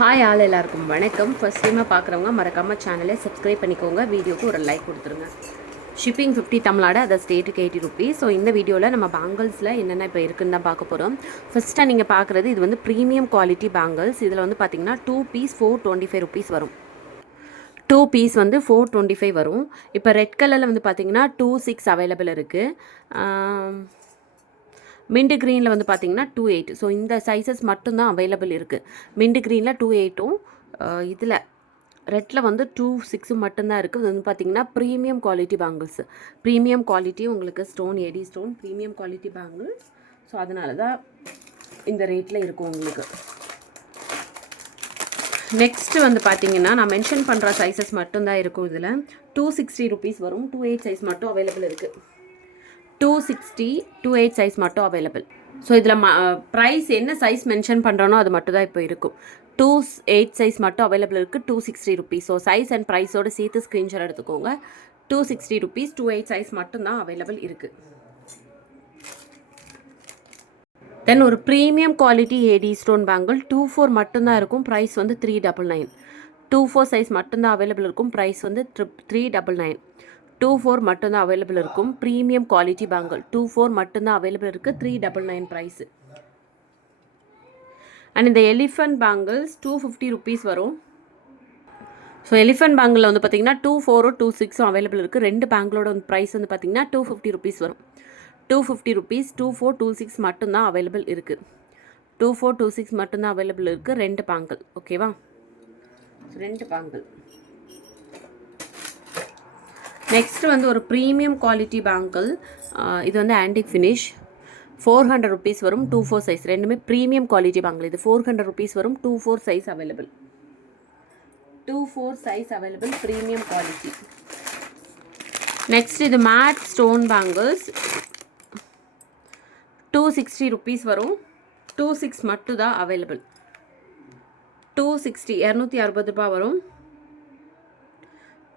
Hi எல்லாருக்கும் வணக்கம். First டைமாக பார்க்குறவங்க மறக்காமல் சேனலை சப்ஸ்கிரைப் பண்ணிக்கோங்க. வீடியோக்கு ஒரு லைக் கொடுத்துருங்க. ஷிப்பிங் 50 தமிழ்நாடு, அதை ஸ்டேட்டுக்கு 80 ருபீஸ். ஸோ இந்த வீடியோவில் நம்ம பேங்கிள்ஸில் என்னென்ன இப்போ இருக்குன்னு தான் பார்க்க போகிறோம். ஃபஸ்ட்டாக நீங்கள் பார்க்குறது இது வந்து ப்ரீமியம் குவாலிட்டி பேங்கிள்ஸ். இதில் வந்து பார்த்திங்கன்னா 2 பீஸ் 425 ருபீஸ் வரும். 2 பீஸ் வந்து 425 வரும். இப்போ ரெட் கலரில் வந்து பார்த்திங்கன்னா 26 அவைலபிள் இருக்குது. மின்ட் க்ரீனில் வந்து பார்த்திங்கன்னா 28. ஸோ இந்த சைஸஸ் மட்டும்தான் அவைலபிள் இருக்குது. மின்ட் க்ரீனில் 28ம், இதில் ரெட்டில் வந்து 26 மட்டும்தான் இருக்குது. இது வந்து பார்த்திங்கன்னா premium quality bangles. Premium quality உங்களுக்கு stone, AD stone, premium quality bangles. So அதனால தான் இந்த ரேட்டில் இருக்கும் உங்களுக்கு. நெக்ஸ்ட்டு வந்து பார்த்திங்கன்னா நான் மென்ஷன் பண்ணுற சைஸஸ் மட்டும்தான் இருக்கும். இதில் 260 ருபீஸ் வரும். 28 சைஸ் மட்டும் அவைலபிள் இருக்குது. 260, 28 சைஸ் மட்டும் அவைலபிள். ஸோ இதில் ப்ரைஸ் என்ன சைஸ் மென்ஷன் பண்ணுறனோ அது மட்டும் தான் இப்போ இருக்கும். 28 சைஸ் மட்டும் அவைலபிள் இருக்குது. 260 ருபீஸ். ஸோ சைஸ் அண்ட் ப்ரைஸோடு சேர்த்து ஸ்க்ரீன்ஷாட் எடுத்துக்கோங்க. 260 ருபீஸ், 28 சைஸ் மட்டும்தான் அவைலபிள் இருக்குது. தென் ஒரு premium quality AD stone bangle 24 மட்டும்தான் இருக்கும். ப்ரைஸ் வந்து 399. 24 சைஸ் மட்டும்தான் அவைலபிள் இருக்கும். ப்ரைஸ் வந்து 399. 24 மட்டும்தான் அவைலபிள் இருக்கும். ப்ரீமியம் குவாலிட்டி பேங்கிள் 24 மட்டும்தான் அவைலபிள் இருக்குது. 399 ப்ரைஸு. அண்ட் இந்த எலிஃபண்ட் பேங்கிள்ஸ் 250 ருபீஸ் வரும். ஸோ எலிஃபண்ட் பேங்கிளில் வந்து பார்த்திங்கன்னா 24, 26 அவைலபிள் இருக்குது. ரெண்டு பேங்கிளோட ப்ரைஸ் வந்து பார்த்திங்கன்னா 250 ருபீஸ் வரும். 250 ருபீஸ், 24, 26 மட்டும்தான் அவைலபிள் இருக்குது. 24, 26 மட்டும்தான் அவைலபிள் இருக்குது. ரெண்டு பேங்கிள். ஓகேவா? ரெண்டு பேங்கிள். நெக்ஸ்ட் வந்து ஒரு ப்ரீமியம் குவாலிட்டி பேங்கிள். இது வந்து ஆன்டிக் ஃபினிஷ். 400 ருபீஸ் வரும். 24 சைஸ். ரெண்டுமே ப்ரீமியம் குவாலிட்டி பேங்கிள். இது 400 ருபீஸ் வரும். 24 size available. 24 size available, premium quality. Next இது மேட் ஸ்டோன் பேங்கிள்ஸ். 260 ருபீஸ் வரும். 26 மட்டும் தான் அவைலபிள். 260, 260 ரூபா வரும்.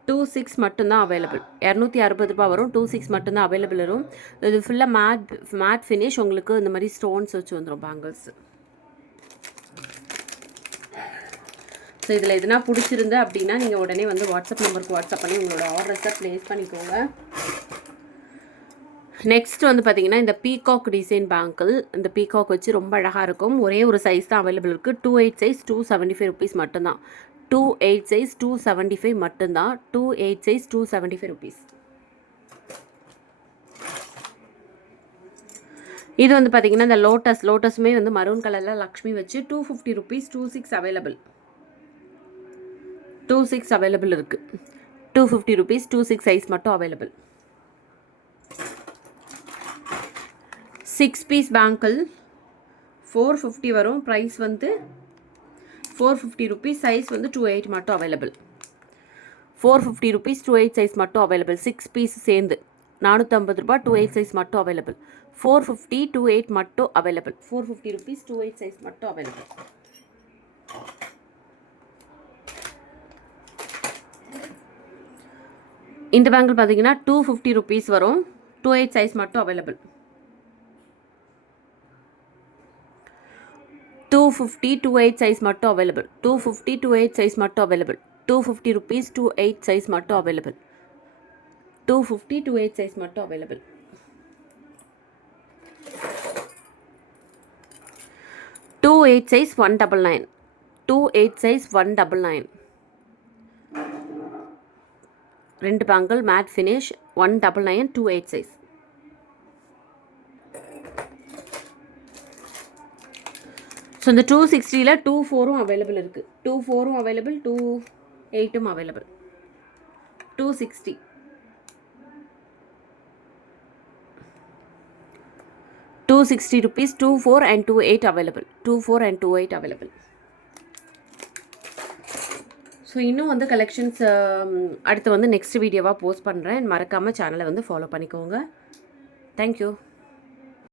26 மட்டும்தான் அவைலபிள். 260 ரூபா வரும். 26 மட்டும்தான் அவைலபிள் வரும். இது ஃபுல்லாக மேட் ஃபினிஷ். உங்களுக்கு இந்த மாதிரி ஸ்டோன்ஸ் வச்சு வந்துடும் பேங்கிள்ஸ். ஸோ இதில் எதுனா பிடிச்சிருந்து அப்படின்னா நீங்கள் உடனே வந்து வாட்ஸ்அப் நம்பருக்கு வாட்ஸ்அப் பண்ணி உங்களோட ஆர்டர்ஸை ப்ளேஸ் பண்ணிக்கோங்க. நெக்ஸ்ட் வந்து பார்த்திங்கன்னா இந்த பீகாக் டிசைன் பேங்கிள். இந்த பீகாக் வச்சு ரொம்ப அழகாக இருக்கும். ஒரே ஒரு சைஸ் தான் அவைலபிள் இருக்குது. 28 சைஸ் 275 ருபீஸ் மட்டும்தான். 28 சைஸ் 275 மட்டும்தான். 28 சைஸ் 275 ருபீஸ். இது வந்து பார்த்திங்கன்னா இந்த லோட்டஸுமே வந்து மரூன் கலரில் லக்ஷ்மி வச்சு 250 ருபீஸ். 26 அவைலபிள். 26 அவைலபிள் இருக்குது. 250 ருபீஸ். 26 சைஸ் மட்டும் அவைலபிள். 6 பீஸ் பேங்கிள் 450 வரும். ப்ரைஸ் வந்து 450 ருபீஸ். சைஸ் வந்து 28 மட்டும் அவைலபிள். 450 ருபீஸ். 28 சைஸ் மட்டும் அவைலபிள். 6 பீஸ் சேர்ந்து 450 ரூபா. 28 சைஸ் மட்டும் அவைலபிள். 450, 28 மட்டும் அவைலபிள். 450 ருபீஸ். 28 சைஸ் மட்டும் அவைலபிள். இந்த பேங்கிள் பார்த்தீங்கன்னா 250 ருபீஸ் வரும். 28 சைஸ் மட்டும் அவைலபிள். 250, 28 சைஸ் மட்டும் அவைலபிள். 250, 28 சைஸ் மட்டும் அவைலபிள். 250 ருபீஸ். 28 சைஸ் மட்டும் அவைலபிள். 250, 28 சைஸ் மட்டும் அவைலபிள். 28 சைஸ் 199. 28 சைஸ் 199. ரெண்டு bangle matte finish 199. 28 size. So இந்த 260ல் 24ம் அவைலபிள் இருக்குது. 24ம் available. 28ம் available. 260. 260 rupees. 24 and 28 available. 24 and 28 available. So இன்னும் வந்து கலெக்ஷன்ஸ் அடுத்து வந்து நெக்ஸ்ட் வீடியோவாக போஸ்ட் பண்ணுறேன். மறக்காமல் சேனலை வந்து ஃபாலோ பண்ணிக்கோங்க. தேங்க்யூ.